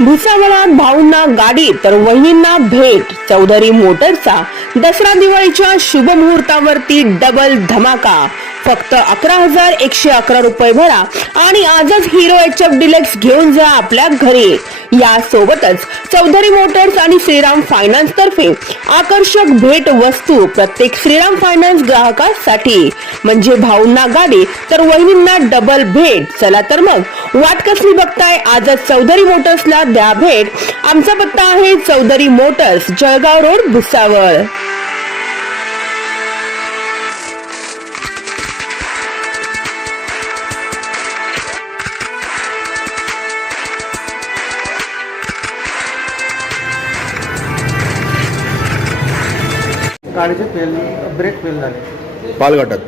भुसावळात भाऊंना गाडी तर वहिनींना भेट. चौधरी मोटरचा दसरा दिवाळीच्या शुभ मुहूर्तावरती डबल धमाका. फक्त अकरा हजार एकशे अकरा रुपये भरा आणि आजच हिरो एच एफ डिलेक्स घेऊन जा आपल्या घरी. या सोबतच चौधरी मोटर्स आणि श्रीराम फायनान्स तर्फे आकर्षक भेट वस्तू प्रत्येक श्रीराम फायनान्स ग्राहकासाठी. म्हणजे भाऊंना गाडी तर वहिनींना डबल भेट. चला तर मग वाट कसली बघताय? आजच चौधरी मोटर्सला द्या भेट. आमचा पत्ता आहे चौधरी मोटर्स जळगाव रोड भुसावळ. गाडीचे फेल ब्रेक फेल झाले पालघाटात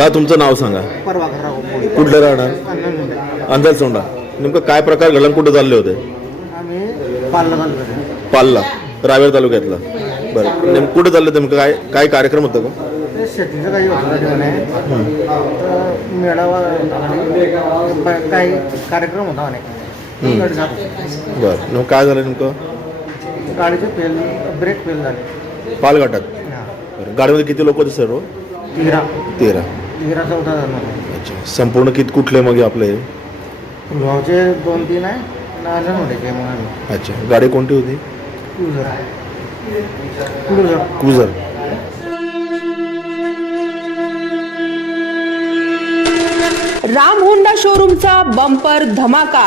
दा तुमचं नाव सांगा. परवा घरा कुठलं राहणार? आम्ही अंदाज सोंडा. नेमकं काय प्रकार घडलं कुठं चालले होते? झालो. पालला रावेर तालुक्यातला. बरं. नेमकं कुठं चाललं नेमकं? काय काय कार्यक्रम होतं का ते शेतीचं काही होतं तर मेळावा प- काही कार्यक्रम होता झाला. बरं. नेमकं काय झालं नेमकं? गाडीचे फेल ब्रेक फेल झाले. पालघाटात? हा. बरं. गाडीमध्ये किती लोक होते सर्व? तेरा. तेरा. तेरा चौदा जण होते अच्छा. संपूर्ण किती कुठले मग हे आपले? भाऊचे दोन तीन आहे. अजून होते काही म्हणून अच्छा. गाडी कोणती होती? Cruiser cruiser. Cruiser. Ram Honda शोरूमचा bumper धमाका.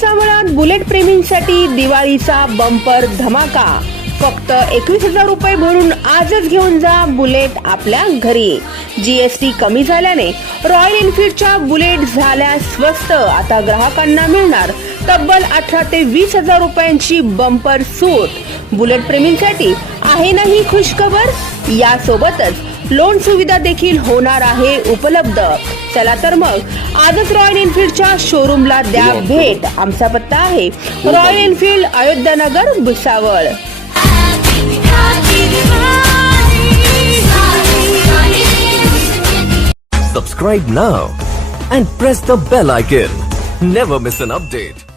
Diwali भुसावळात बुलेट प्रेमींसाठी दिवाळीचा बंपर धमाका. फक्त एकवीस हजार रुपये भरून आजच घेऊन जा बुलेट आपल्या घरी. जीएसटी कमी झाल्याने रॉयल एनफिल्डच्या बुलेट झाल्या स्वस्त. आता ग्राहकांना मिळणार तब्बल अठरा ते वीस हजार रुपयांची बंपर सूट. बुलेट प्रेमींसाठी आहे ना ही खुशखबर? यासोबतच लोन सुविधा देखील होणार आहे उपलब्ध. चला तर मग आजच रॉयल एनफील्डच्या शोरूमला द्या भेट. आमचा पत्ता आहे Royal Enfield Ayodhyanagar Bhusawal. Subscribe now and press the bell icon. Never miss an update.